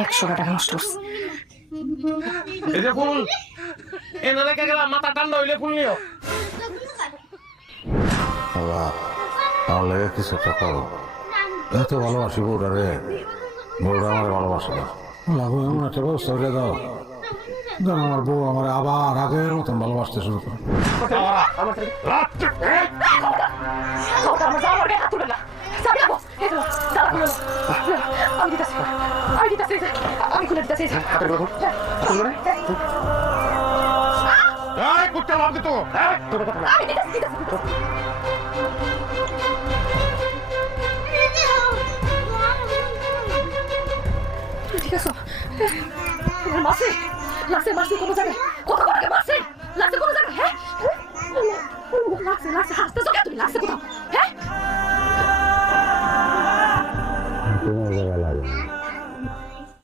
100 টাকা নষ্ট করছে। এই যে ফুল এনে রেখে গেলাম, মাথা ঠান্ডা হইলে ফুল নিও। বাবা আমার লেগে কিছু একটা করো, এত ভালোবাসি বউটা রে, বউটা আমার ভালোবাসে না, লাগো এমন একটা ব্যবস্থা করে দাও যেন আমার বউ আমার আবার আগের মতন ভালোবাসতে শুরু করে। আমি খুলে দিতেছি। কুত্তা লাভ দিত। ঠিক আছে মাসে লাগছে, মাসে কোনো জায়গায় কত করে মাসে লাগছে কোনো জায়গায়। হ্যাঁ লাগছে লাগছে হাসতেছো কেন তুমি? লাগছে কোথাও?